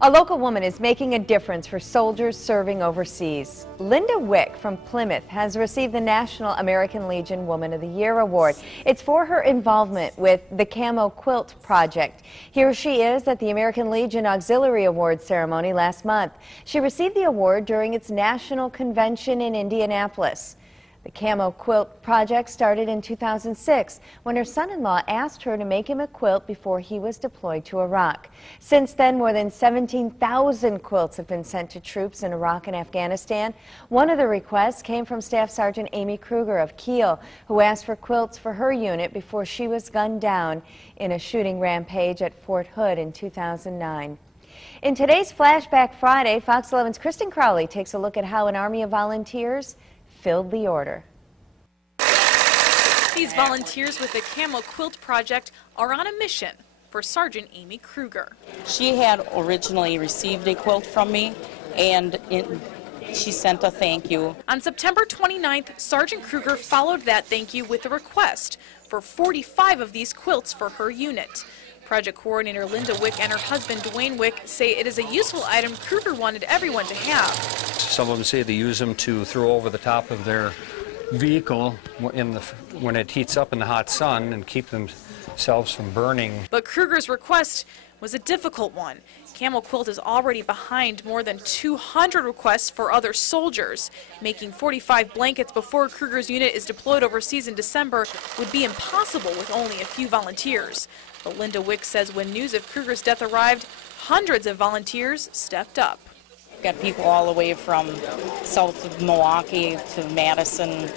A local woman is making a difference for soldiers serving overseas. Linda Wick from Plymouth has received the National American Legion Woman of the Year Award. It's for her involvement with the Camo Quilt Project. Here she is at the American Legion Auxiliary Awards ceremony last month. She received the award during its national convention in Indianapolis. The Camo Quilt Project started in 2006 when her son-in-law asked her to make him a quilt before he was deployed to Iraq. Since then, more than 17,000 quilts have been sent to troops in Iraq and Afghanistan. One of the requests came from Staff Sergeant Amy Kruger of Kiel, who asked for quilts for her unit before she was gunned down in a shooting rampage at Fort Hood in 2009. In today's Flashback Friday, Fox 11's Kristen Crowley takes a look at how an army of volunteers filled the order. These volunteers with the Camo Quilt Project are on a mission for Sergeant Amy Kruger. She had originally received a quilt from me, and she sent a thank you. On September 29th, Sergeant Kruger followed that thank you with a request for 45 of these quilts for her unit. Project coordinator Linda Wick and her husband Dwayne Wick say it is a useful item Kruger wanted everyone to have. Some of them say they use them to throw over the top of their vehicle when it heats up in the hot sun and keep themselves from burning. But Kruger's request was a difficult one. Camo Quilt is already behind more than 200 requests for other soldiers. Making 45 blankets before Kruger's unit is deployed overseas in December would be impossible with only a few volunteers. But Linda Wick says when news of Kruger's death arrived, hundreds of volunteers stepped up. Got people all the way from south of Milwaukee to Madison.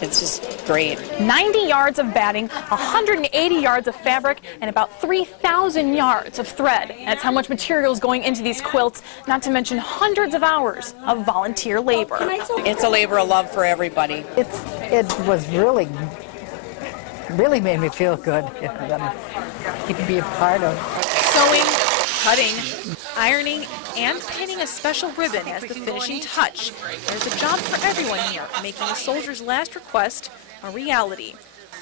It's just great. 90 yards of batting, 180 yards of fabric, and about 3,000 yards of thread. That's how much material is going into these quilts, not to mention hundreds of hours of volunteer labor. It's a labor of love for everybody. It was really made me feel good. You can be a part of. Sewing, cutting, ironing, and pinning a special ribbon as the finishing touch. There's a job for everyone here, making a soldier's last request a reality.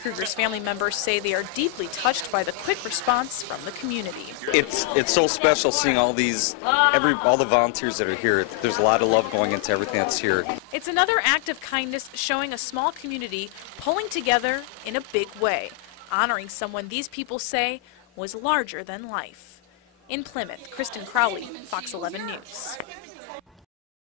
Kruger's family members say they are deeply touched by the quick response from the community. It's so special seeing all the volunteers that are here. There's a lot of love going into everything that's here. It's another act of kindness showing a small community pulling together in a big way, honoring someone these people say was larger than life. In Plymouth, Kristen Crowley, Fox 11 News.